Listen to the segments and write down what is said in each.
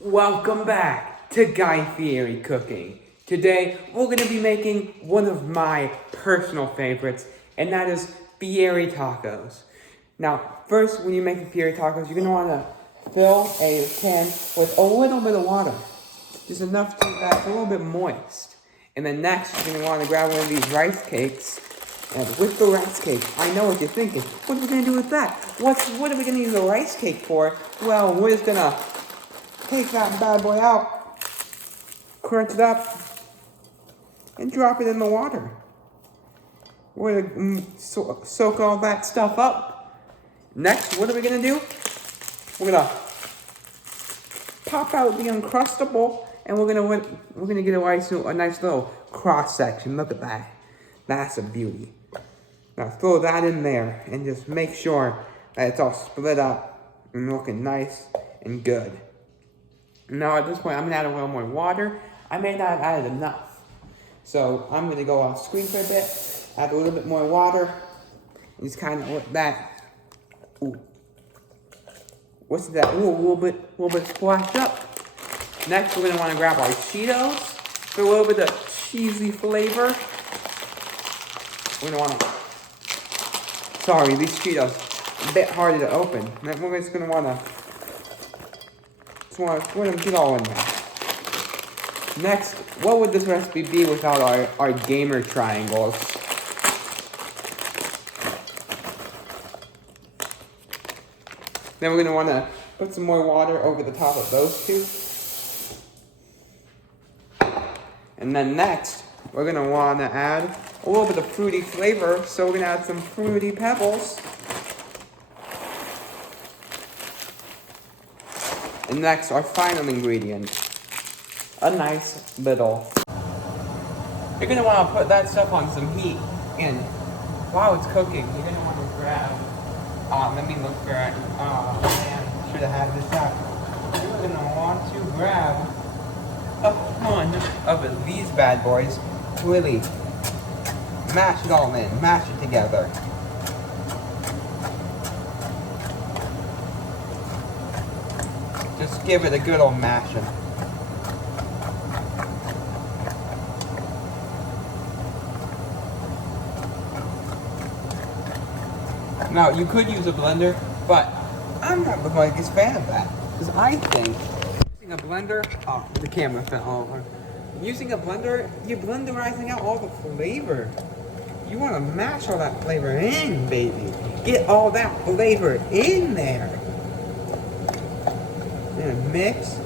Welcome back to Guy Fieri Cooking. Today we're going to be making one of my personal favorites, and that is Fieri tacos. Now, first, when you make Fieri tacos, you're going to want to fill a can with a little bit of water, just enough that's a little bit moist. And then next, you're going to want to grab one of these rice cakes. And with the rice cake, I know what you're thinking. What are we going to do with that? What are we going to use a rice cake for? Well, we're just going to take that bad boy out, crunch it up, and drop it in the water. We're gonna soak all that stuff up. Next, what are we gonna do? We're gonna pop out the Uncrustable, and we're gonna get a nice little cross section. Look at that. That's a beauty. Now throw that in there, and just make sure that it's all split up and looking nice and good. Now at this point, I'm gonna add a little more water. I may not have added enough. So I'm gonna go off screen for a bit, add a little bit more water, and just kind of let that, what's that? Ooh, a little bit splashed up. Next, we're gonna wanna grab our Cheetos for a little bit of cheesy flavor. We're gonna wanna, sorry, these Cheetos, a bit harder to open. Then we're just gonna wanna, we're gonna get all in there. Next, what would this recipe be without our gamer triangles? Then we're gonna wanna put some more water over the top of those two. And then next, we're gonna wanna add a little bit of fruity flavor, so we're gonna add some Fruity Pebbles. And next, our final ingredient, a nice little. You're gonna wanna put that stuff on some heat, and while it's cooking, you're gonna wanna grab, let me look for it, oh man, should have had this out. You're gonna want to grab a ton of these bad boys, really mash it all in, mash it together. Just give it a good old mashing. Now, you could use a blender, but I'm not the biggest fan of that. Because I think using a blender, oh, the camera fell over. Using a blender, you're blenderizing out all the flavor. You want to mash all that flavor in, baby. Get all that flavor in there. And mix.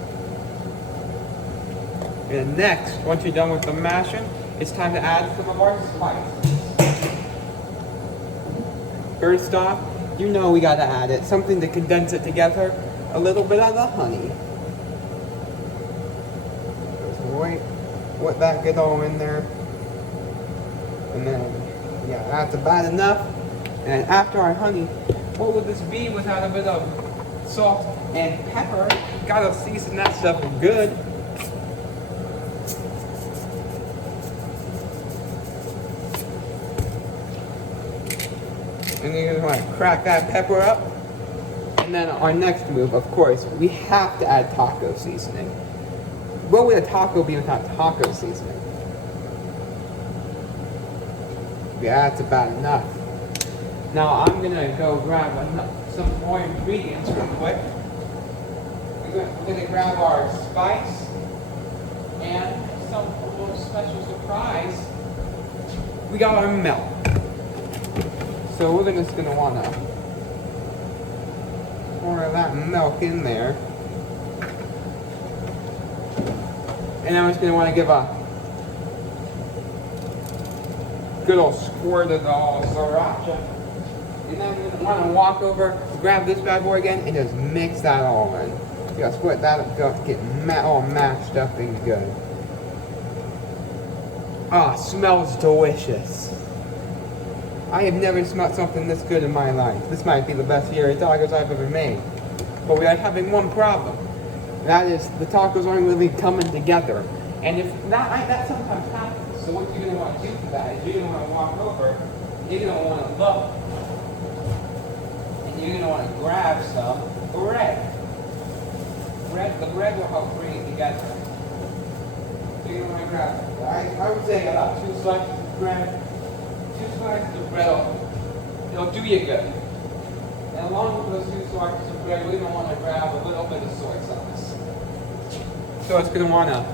And next, once you're done with the mashing, it's time to add some of our spices. First off, you know we gotta add it. Something to condense it together. A little bit of the honey. Just let that get all in there. And then, yeah, that's about enough. And after our honey, what would this be without a bit of salt and pepper? Gotta season that stuff good. And you're gonna wanna crack that pepper up. And then our next move, of course, we have to add taco seasoning. What would a taco be without taco seasoning? Yeah, that's about enough. Now I'm gonna go grab some more ingredients real quick. We're gonna grab our spice and some little special surprise. We got our milk. So we're just gonna wanna pour that milk in there. And then we're just gonna wanna give a good old squirt of the sriracha. And then we're gonna wanna walk over, grab this bad boy again, and just mix that all in. You gotta split that up, get all mashed up and good. Ah, smells delicious. I have never smelled something this good in my life. This might be the best Fieri tacos I've ever made. But we are having one problem. That is, the tacos aren't really coming together. And if that sometimes happens. So what you're gonna want to do for that is you're gonna want to walk over, you're gonna want to look, and you're gonna want to grab some bread. bread will help bring it together. So you want to grab, I would say about 2 slices of bread. 2 slices of bread, it'll do you good. And along with those 2 slices of bread, we're going to want to grab a little bit of soy sauce. So it's going to want to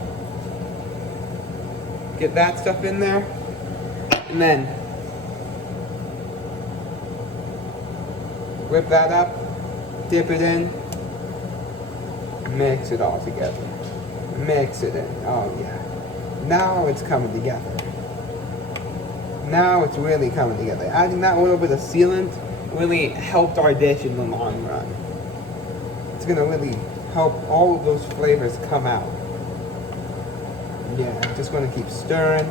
get that stuff in there. And then whip that up, dip it in, mix it all together. Mix it in. Oh yeah. Now it's coming together. Now it's really coming together. Adding that little bit of sealant really helped our dish in the long run. It's gonna really help all of those flavors come out. Yeah, just gonna keep stirring.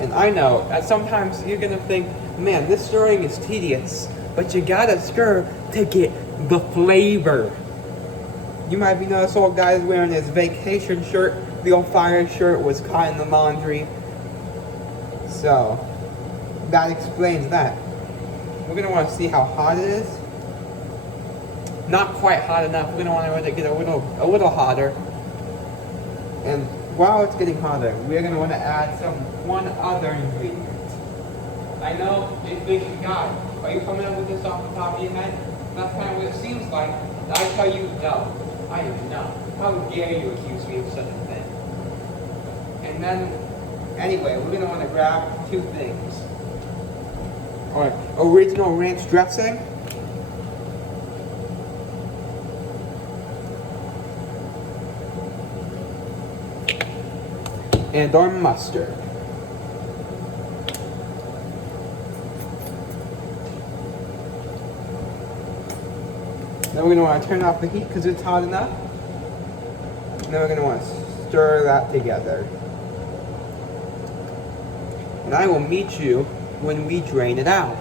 And I know that sometimes you're gonna think, man, this stirring is tedious, but you gotta stir to get the flavor. You might be noticing old guy's wearing his vacation shirt. The old fire shirt was caught in the laundry. So, that explains that. We're gonna wanna see how hot it is. Not quite hot enough. We're gonna wanna let it get a little hotter. And while it's getting hotter, we're gonna wanna add one other ingredient. I know you're thinking, God, are you coming up with this off the top of your head? That's kind of what it seems like. I tell you, no. I am not. How dare you accuse me of such a thing? And then, anyway, we're gonna want to grab 2 things. Alright, original ranch dressing. And our mustard. Then we're going to want to turn off the heat because it's hot enough. And then we're going to want to stir that together. And I will meet you when we drain it out.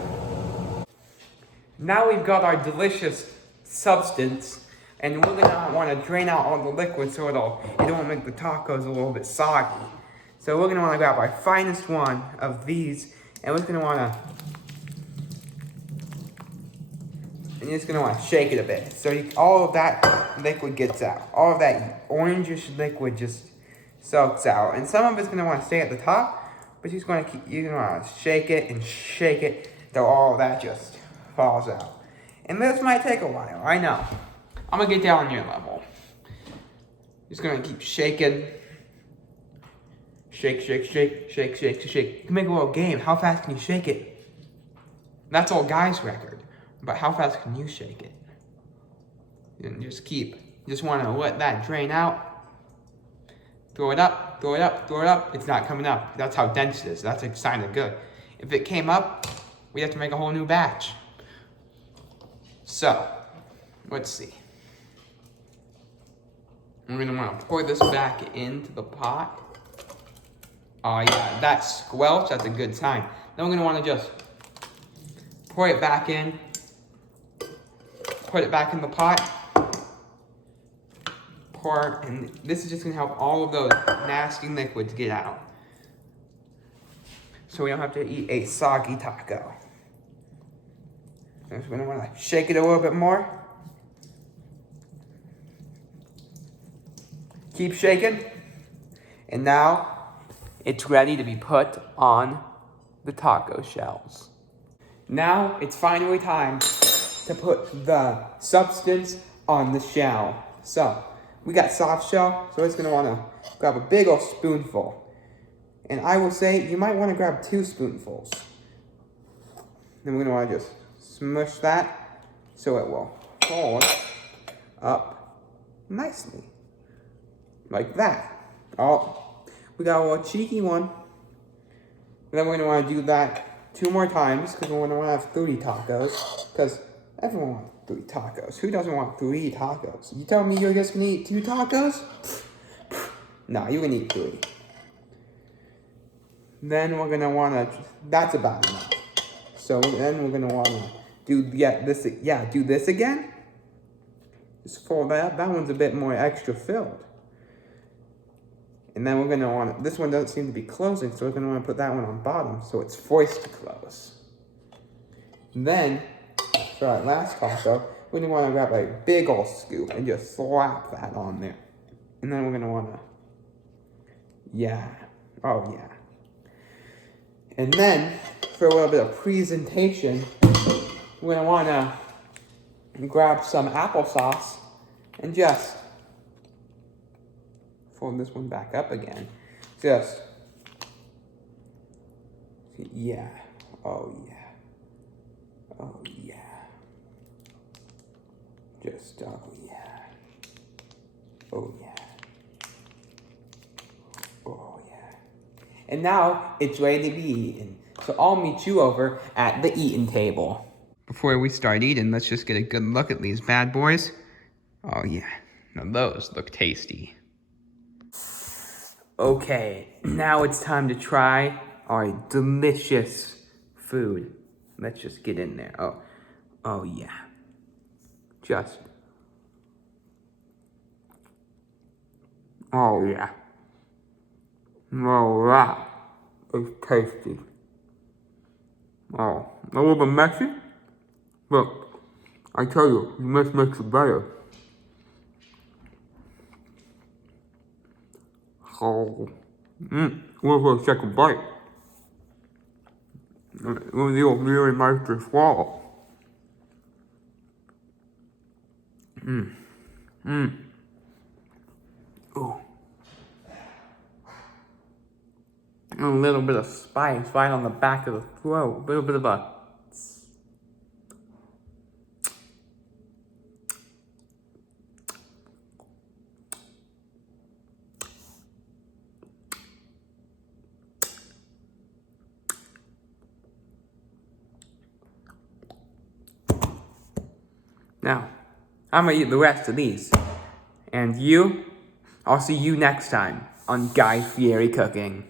Now we've got our delicious substance, and we're going to want to drain out all the liquid so it won't make the tacos a little bit soggy. So we're going to want to grab our finest one of these, and we're going to want to and you're just going to want to shake it a bit. So all of that liquid gets out. All of that orangish liquid just soaks out. And some of it's going to want to stay at the top, but you're going to want to shake it till all of that just falls out. And this might take a while, I know. I'm going to get down on your level. Just going to keep shaking. Shake, shake, shake, shake, shake, shake. You can make a little game. How fast can you shake it? That's old guy's record. But how fast can you shake it? And you just want to let that drain out. Throw it up, throw it up, throw it up. It's not coming up. That's how dense it is. That's a sign of good. If it came up, we have to make a whole new batch. So, let's see. We're going to want to pour this back into the pot. Oh yeah, that squelch, that's a good sign. Then we're going to want to just pour it back in. Put it back in the pot. Pour, and this is just going to help all of those nasty liquids get out. So we don't have to eat a soggy taco. So we're going to want to shake it a little bit more. Keep shaking. And now it's ready to be put on the taco shells. Now it's finally time to put the substance on the shell. So, we got soft shell, so it's going to want to grab a big old spoonful. And I will say, you might want to grab 2 spoonfuls. Then we're going to want to just smush that so it will fold up nicely. Like that. Oh, we got a little cheeky one. And then we're going to want to do that 2 more times because we're going to want to have 3 tacos. Because everyone wants 3 tacos. Who doesn't want 3 tacos? You tell me you're just gonna eat 2 tacos? No, you're gonna eat 3. Then we're gonna wanna, that's about enough. So then we're gonna wanna do this again. Just fold that up. That one's a bit more extra filled. And then we're gonna want, this one doesn't seem to be closing, so we're gonna wanna put that one on bottom so it's forced to close. And then, for our last taco, we're going to want to grab a big old scoop and just slap that on there. And then we're gonna wanna, yeah, oh yeah. And then, for a little bit of presentation, we're gonna wanna grab some applesauce and just fold this one back up again. Just, yeah, oh yeah, oh yeah. Just, oh yeah, oh yeah, oh yeah. And now it's ready to be eaten. So I'll meet you over at the eating table. Before we start eating, let's just get a good look at these bad boys. Oh yeah, now those look tasty. Okay, now it's time to try our delicious food. Let's just get in there. Oh yeah. Just. Oh yeah. Oh wow. It's tasty. Oh, a little bit messy, but I tell you, you must make it better. Oh, wait for a second bite. It was really nice to swallow. Oh, a little bit of spice right on the back of the throat. A little bit of a. Now, I'm gonna eat the rest of these. And you, I'll see you next time on Guy Fieri Cooking.